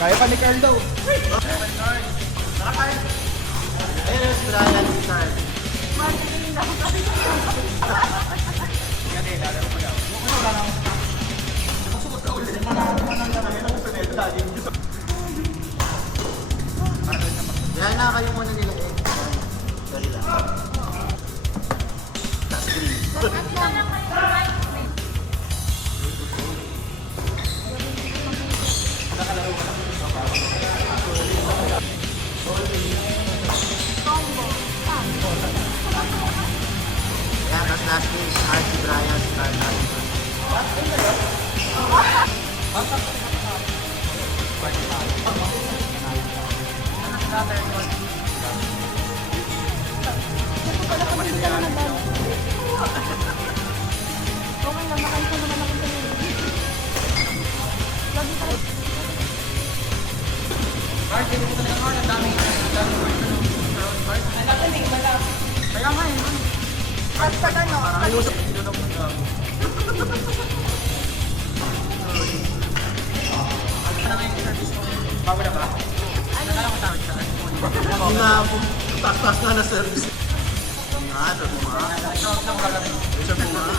Kaya pa ni Carlo. Tara kayo. Ayun, si Brian, si Carl. Yan na kayo muna nila eh. Dali lang. Last green. Yan, tapos last green, si Brian, si Carl natin. Okay lang, nakaisa naman ako kanina. Lagi ka. Kaya nga eh. At pag ano, Bago na ba? Ano lang ang tawag sa akin? Hindi na po, takas na na service. Nga, sabi mo nga. Sabi mo nga.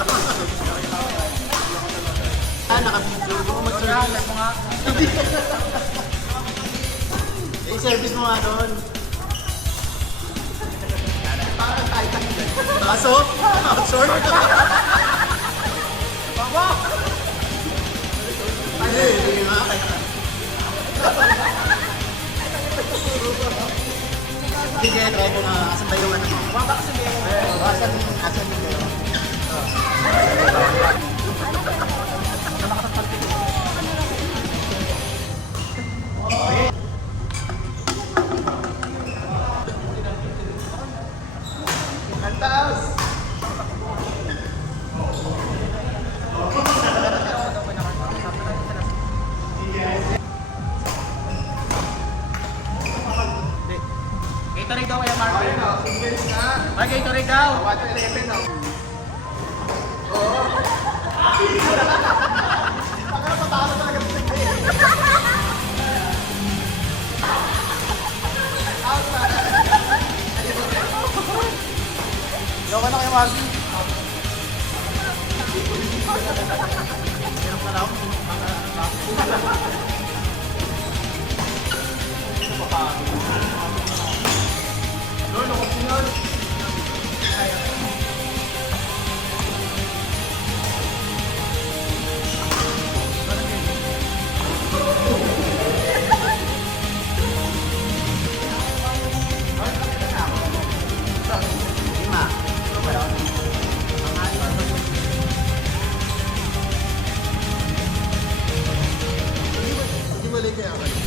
Naka-video ko mag-service. Eh, service mo nga doon. Kaso, outsource. Baba! Hindi nga. Sige, try mo nga. Asan ba yung ano mo? Baba kasi ba yung asan yung bayo? Antas! Gatorade daw kaya Marco. Ay, Gatorade daw. 1-11 daw. Oo. Pagkala patalo talaga sa tingin. Yawa na kayo, Marco. Meron ka lang. Lolo, kung sinod. Hindi mo lang kaya kayo.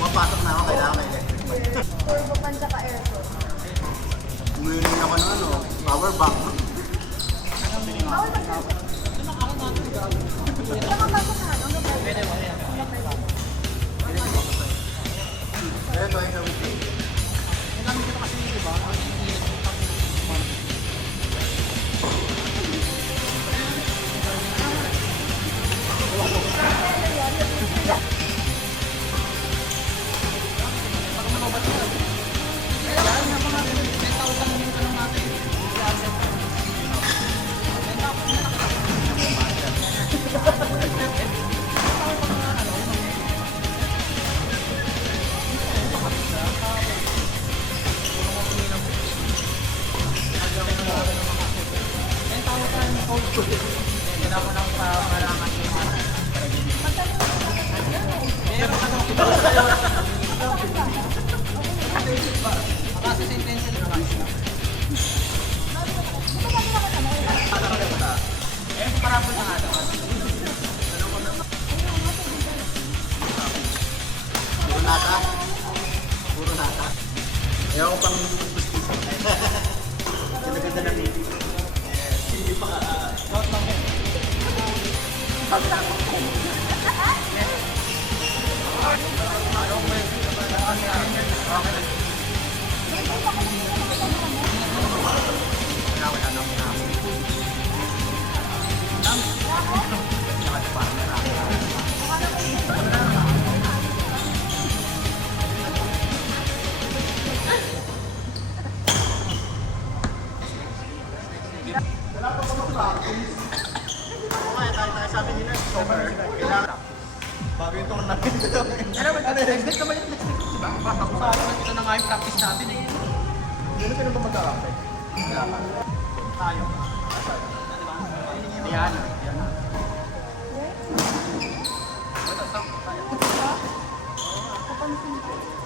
Mapasok na ako, kailangan may electric. turbo pan tsaka aircon. Umuwi ako ng ano, power bank. Bawal ba siya? Nakapasok na. Ang gabay. Pwede mo yan. Kaya ito ay gawin ko. Kailangan kita kasi, di ba? Kaya ako pang gusto. Ganda-ganda ng meeting. Hindi pa not lang yan. Sabi nila, sober. Kailangan. Bago yung tong namin. Alam mo, next week naman yung next week, di ba? Ito na nga yung practice natin eh. Hindi na ba magkakape? Tayo. Diana. Kapansin ko.